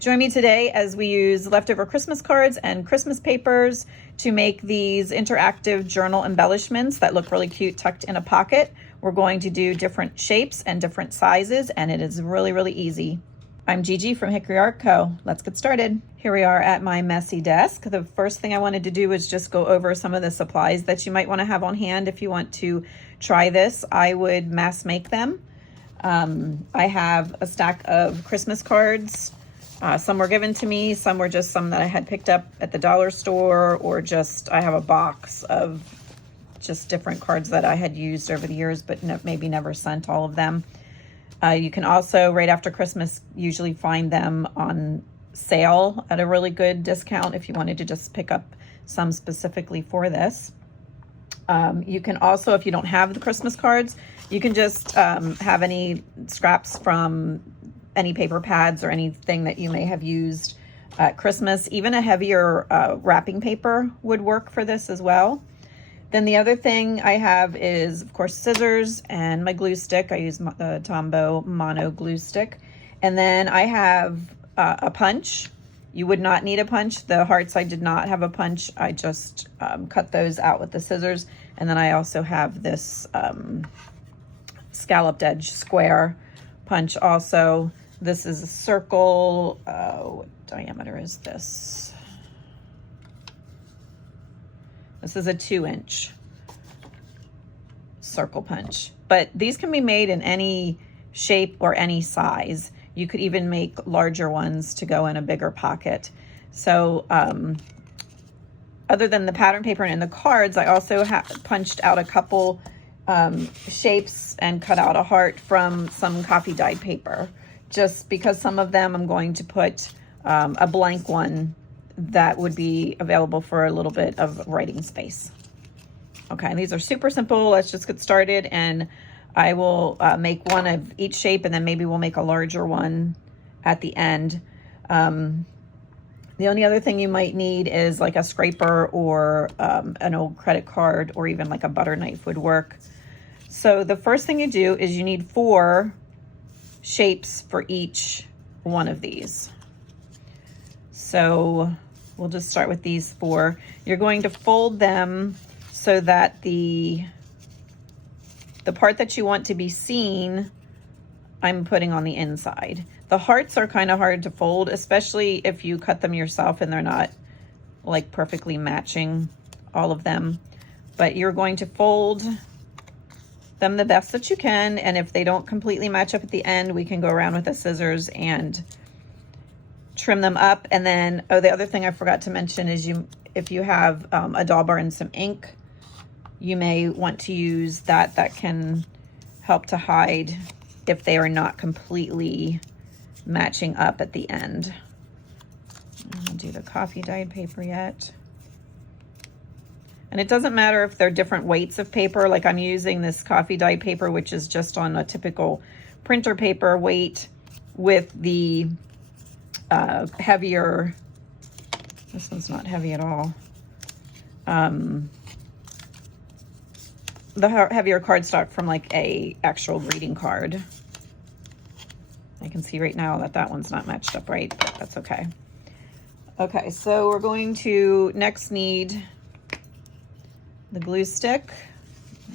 Join me today as we use leftover Christmas cards and Christmas papers to make these interactive journal embellishments that look really cute tucked in a pocket. We're going to do different shapes and different sizes, and it is really, really easy. I'm Gigi from Hickory Art Co. Let's get started. Here we are at my messy desk. The first thing I wanted to do is just go over some of the supplies that you might want to have on hand if you want to try this. I would mass make them. I have a stack of Christmas cards. Some were given to me, some were just some that I had picked up at the dollar store, or just I have a box of just different cards that I had used over the years, but maybe never sent all of them. You can also, right after Christmas, usually find them on sale at a really good discount if you wanted to just pick up some specifically for this. You can also, if you don't have the Christmas cards, you can just have any scraps from any paper pads or anything that you may have used at Christmas. Even a heavier wrapping paper would work for this as well. Then the other thing I have is, of course, scissors and my glue stick. I use the Tombow Mono glue stick. And then I have a punch. You would not need a punch. The hearts, I did not have a punch. I just cut those out with the scissors. And then I also have this scalloped edge square punch also. This is a circle. What diameter is this? This is a 2-inch circle punch, but these can be made in any shape or any size. You could even make larger ones to go in a bigger pocket. So other than the pattern paper and the cards, I also punched out a couple shapes and cut out a heart from some coffee dyed paper, just because some of them I'm going to put a blank one that would be available for a little bit of writing space. Okay, these are super simple. Let's just get started, and I will make one of each shape, and then maybe we'll make a larger one at the end. The only other thing you might need is like a scraper or an old credit card, or even like a butter knife would work. So the first thing you do is you need 4 shapes for each one of these. So we'll just start with these 4. You're going to fold them so that the part that you want to be seen, I'm putting on the inside. The hearts are kind of hard to fold, especially if you cut them yourself and they're not like perfectly matching all of them. But you're going to fold them the best that you can, and if they don't completely match up at the end, we can go around with the scissors and trim them up. And then, oh, the other thing I forgot to mention is if you have a Dauber and some ink, you may want to use that. That can help to hide if they are not completely matching up at the end. I don't do the coffee dyed paper yet. And it doesn't matter if they're different weights of paper. Like I'm using this coffee dyed paper, which is just on a typical printer paper weight, with the heavier, this one's not heavy at all. The heavier cardstock from like a actual greeting card. I can see right now that that one's not matched up right, but that's okay. Okay, so we're going to next need the glue stick.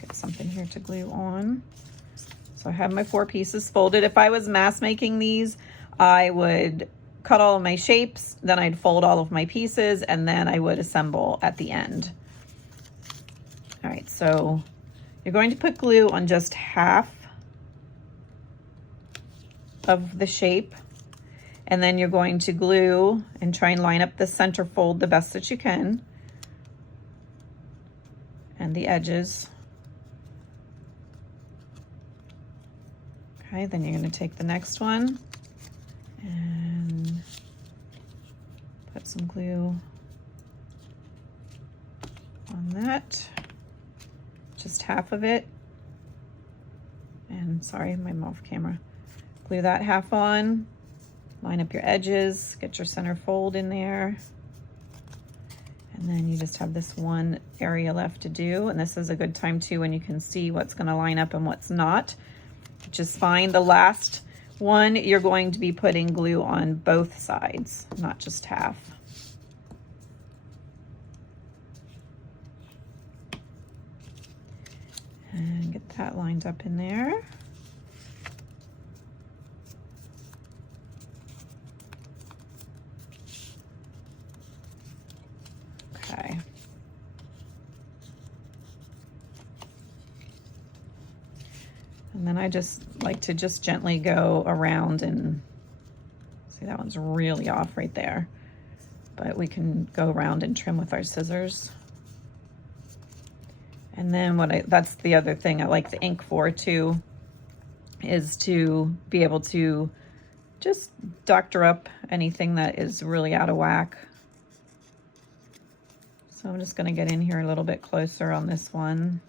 Get something here to glue on. So I have my 4 pieces folded. If I was mass making these, I would cut all of my shapes, then I'd fold all of my pieces, and then I would assemble at the end. All right, so you're going to put glue on just half of the shape, and then you're going to glue and try and line up the center fold the best that you can, and the edges. Okay, then you're going to take the next one and put some glue on that, just half of it. And sorry, my off camera. Glue that half on, line up your edges, get your center fold in there. And then you just have this one area left to do. And this is a good time too when you can see what's going to line up and what's not, which is fine. The last One, you're going to be putting glue on both sides, not just half. And get that lined up in there. Okay. And then I just like to just gently go around and see, that one's really off right there, but we can go around and trim with our scissors. And then that's the other thing I like the ink for too, is to be able to just doctor up anything that is really out of whack. So I'm just going to get in here a little bit closer on this one.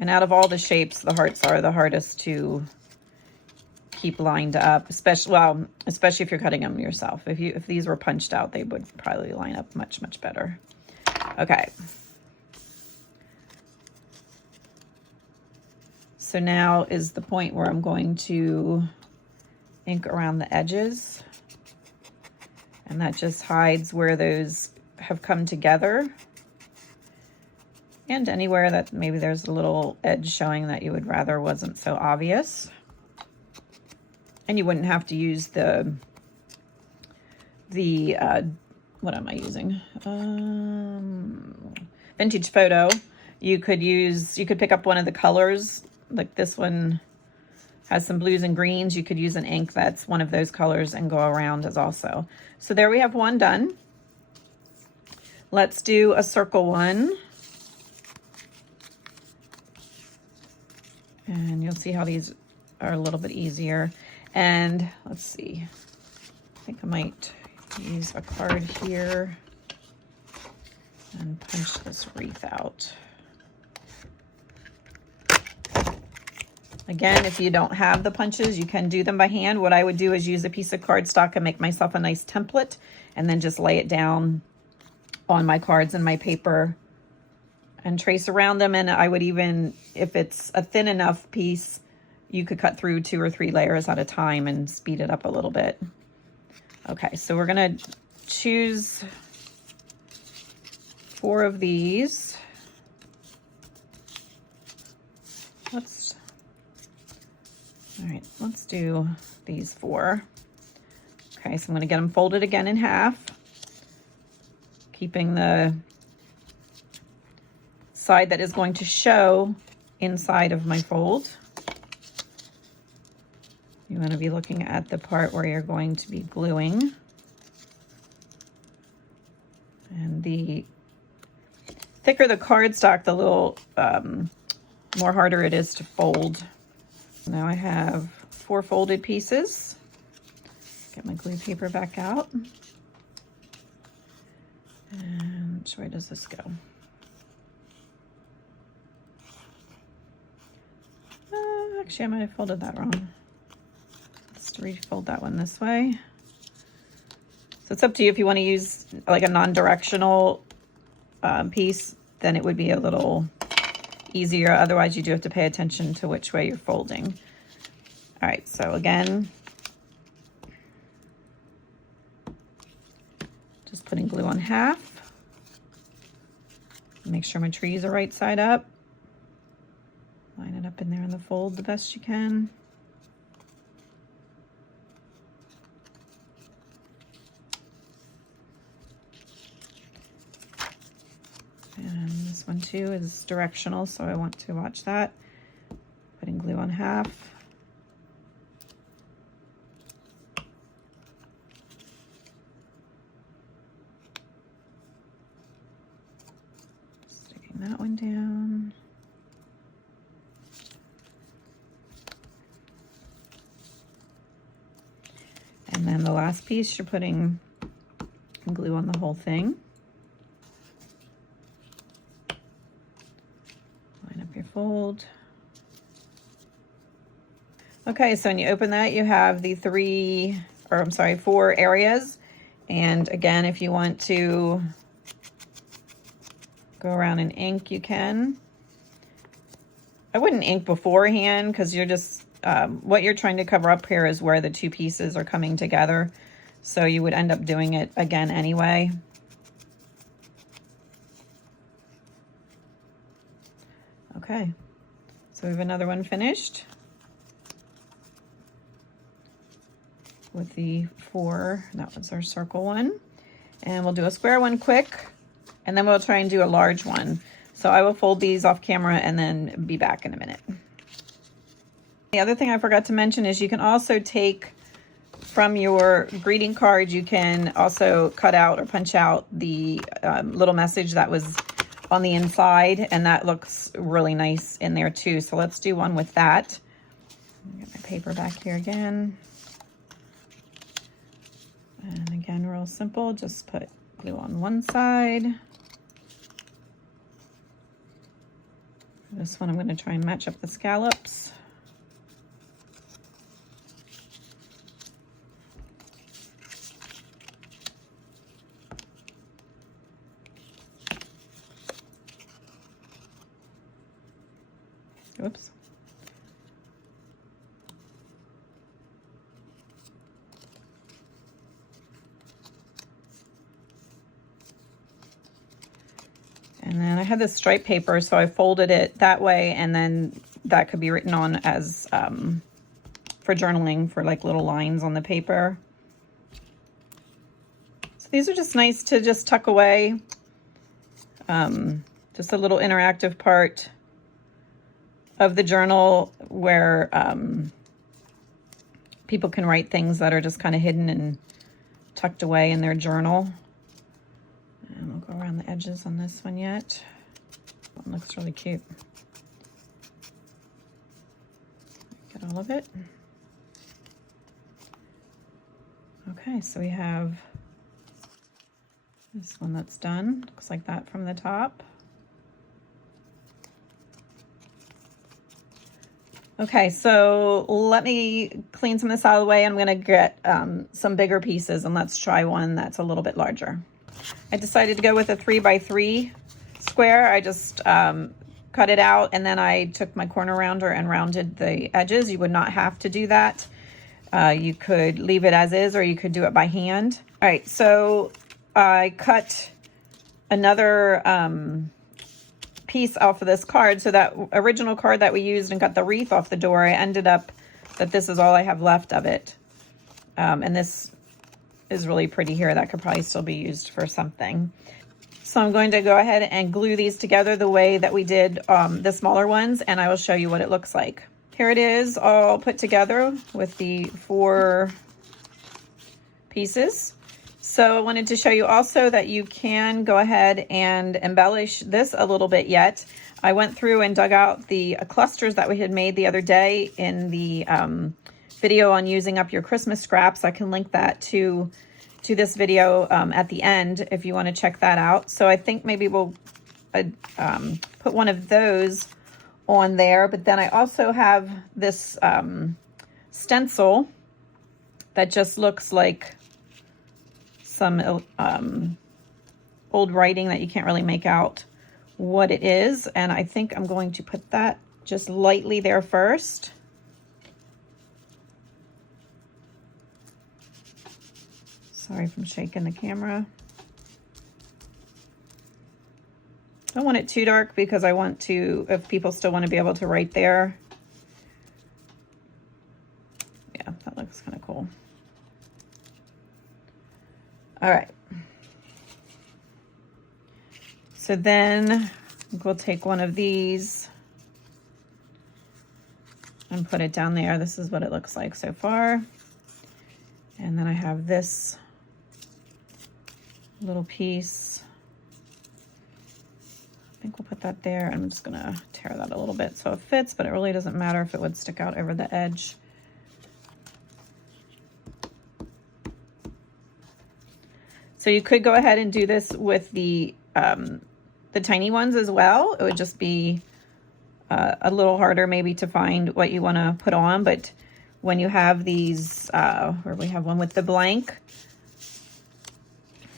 And out of all the shapes, the hearts are the hardest to keep lined up, especially if you're cutting them yourself. If these were punched out, they would probably line up much, much better. Okay. So now is the point where I'm going to ink around the edges. And that just hides where those have come together. And anywhere that maybe there's a little edge showing that you would rather wasn't so obvious. And you wouldn't have to use the what am I using? Vintage Photo. You could pick up one of the colors, like this one has some blues and greens. You could use an ink that's one of those colors and go around as also. So there we have one done. Let's do a circle one. And you'll see how these are a little bit easier. And let's see, I think I might use a card here and punch this wreath out. Again, if you don't have the punches, you can do them by hand. What I would do is use a piece of cardstock and make myself a nice template and then just lay it down on my cards and my paper and trace around them. And I would even, if it's a thin enough piece, you could cut through 2 or 3 layers at a time and speed it up a little bit. Okay, so we're gonna choose 4 of these. All right, let's do these 4. Okay, so I'm gonna get them folded again in half, keeping the side that is going to show inside of my fold. You want to be looking at the part where you're going to be gluing. And the thicker the cardstock, the little more harder it is to fold. Now I have 4 folded pieces. Get my glue paper back out. And which way does this go? Actually, I might have folded that wrong. Let's refold that one this way. So it's up to you if you want to use like a non-directional piece, then it would be a little easier. Otherwise, you do have to pay attention to which way you're folding. All right, so again, just putting glue on half. Make sure my trees are right side up. Line it up in there in the fold the best you can. And this one too is directional, so I want to watch that. Putting glue on half. Sticking that one down. And then the last piece, you're putting glue on the whole thing. Line up your fold. Okay, so when you open that, you have the 4 areas. And again, if you want to go around and ink, you can. I wouldn't ink beforehand because you're just, what you're trying to cover up here is where the two pieces are coming together. So you would end up doing it again anyway. Okay, so we have another one finished with the 4, that was our circle one. And we'll do a square one quick, and then we'll try and do a large one. So I will fold these off camera and then be back in a minute. The other thing I forgot to mention is you can also take from your greeting card, you can also cut out or punch out the little message that was on the inside, and that looks really nice in there too. So let's do one with that. Get my paper back here again. And again, real simple, just put glue on one side. This one I'm going to try and match up the scallops. Oops. And then I had this stripe paper, so I folded it that way, and then that could be written on as for journaling, for like little lines on the paper. So these are just nice to just tuck away. Just a little interactive part of the journal where people can write things that are just kind of hidden and tucked away in their journal. And we'll go around the edges on this one yet. That one looks really cute. Get all of it. Okay, so we have this one that's done. Looks like that from the top. Okay, so let me clean some of this out of the way. I'm going to get some bigger pieces, and let's try one that's a little bit larger. I decided to go with a 3x3 square. I just cut it out, and then I took my corner rounder and rounded the edges. You would not have to do that. You could leave it as is, or you could do it by hand. All right, so I cut another piece off of this card. So that original card that we used and got the wreath off the door, I ended up that this is all I have left of it. And this is really pretty here. That could probably still be used for something. So I'm going to go ahead and glue these together the way that we did the smaller ones, and I will show you what it looks like. Here it is all put together with the 4 pieces. So I wanted to show you also that you can go ahead and embellish this a little bit yet. I went through and dug out the clusters that we had made the other day in the video on using up your Christmas scraps. I can link that to this video at the end if you want to check that out. So I think maybe we'll put one of those on there. But then I also have this stencil that just looks like some old writing that you can't really make out what it is. And I think I'm going to put that just lightly there first. Sorry if I'm shaking the camera. I don't want it too dark because I want to, if people still want to be able to write there. Yeah, that looks kind of cool. All right. So then we'll take one of these and put it down there. This is what it looks like so far. And then I have this little piece. I think we'll put that there. I'm just gonna tear that a little bit so it fits, but it really doesn't matter if it would stick out over the edge. So you could go ahead and do this with the tiny ones as well. It would just be a little harder maybe to find what you want to put on, but when you have these, where we have one with the blank,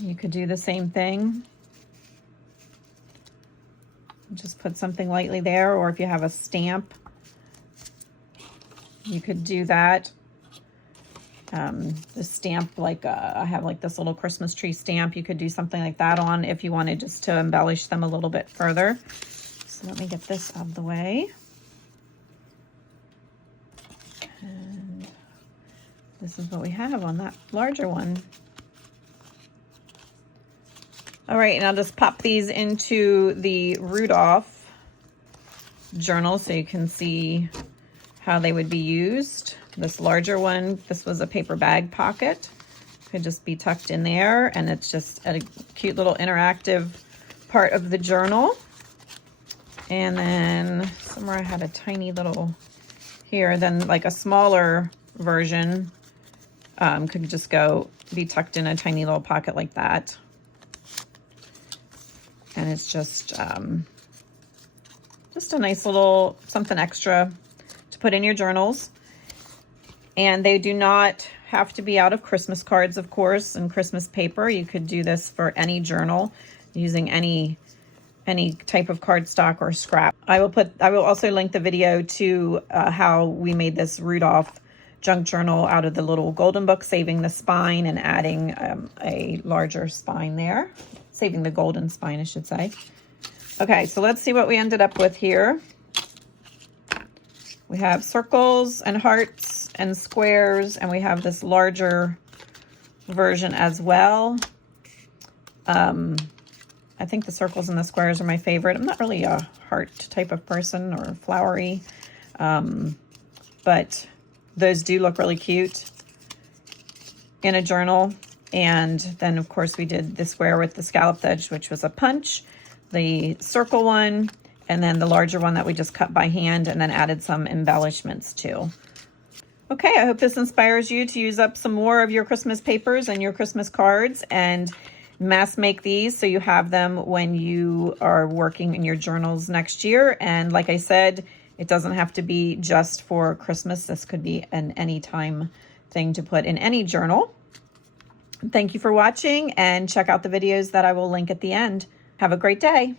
you could do the same thing. Just put something lightly there, or if you have a stamp, you could do that. The stamp, like I have like this little Christmas tree stamp, you could do something like that on if you wanted just to embellish them a little bit further. So let me get this out of the way. And this is what we have on that larger one. All right, and I'll just pop these into the Rudolph journal so you can see how they would be used. This larger one, this was a paper bag pocket. Could just be tucked in there, and it's just a cute little interactive part of the journal. And then somewhere I had a tiny little here, then like a smaller version could just be tucked in a tiny little pocket like that. And it's just a nice little something extra to put in your journals. And they do not have to be out of Christmas cards, of course, and Christmas paper. You could do this for any journal using any type of cardstock or scrap. I will also link the video to how we made this Rudolph junk journal out of the little golden book, saving the spine and adding a larger spine there. Saving the golden spine, I should say. Okay, so let's see what we ended up with here. We have circles and hearts and squares, and we have this larger version as well. I think the circles and the squares are my favorite. I'm not really a heart type of person or flowery, but those do look really cute in a journal. And then, of course, we did the square with the scalloped edge, which was a punch, the circle one, and then the larger one that we just cut by hand and then added some embellishments to. Okay, I hope this inspires you to use up some more of your Christmas papers and your Christmas cards and mass make these so you have them when you are working in your journals next year. And like I said, it doesn't have to be just for Christmas. This could be an anytime thing to put in any journal. Thank you for watching, and check out the videos that I will link at the end. Have a great day.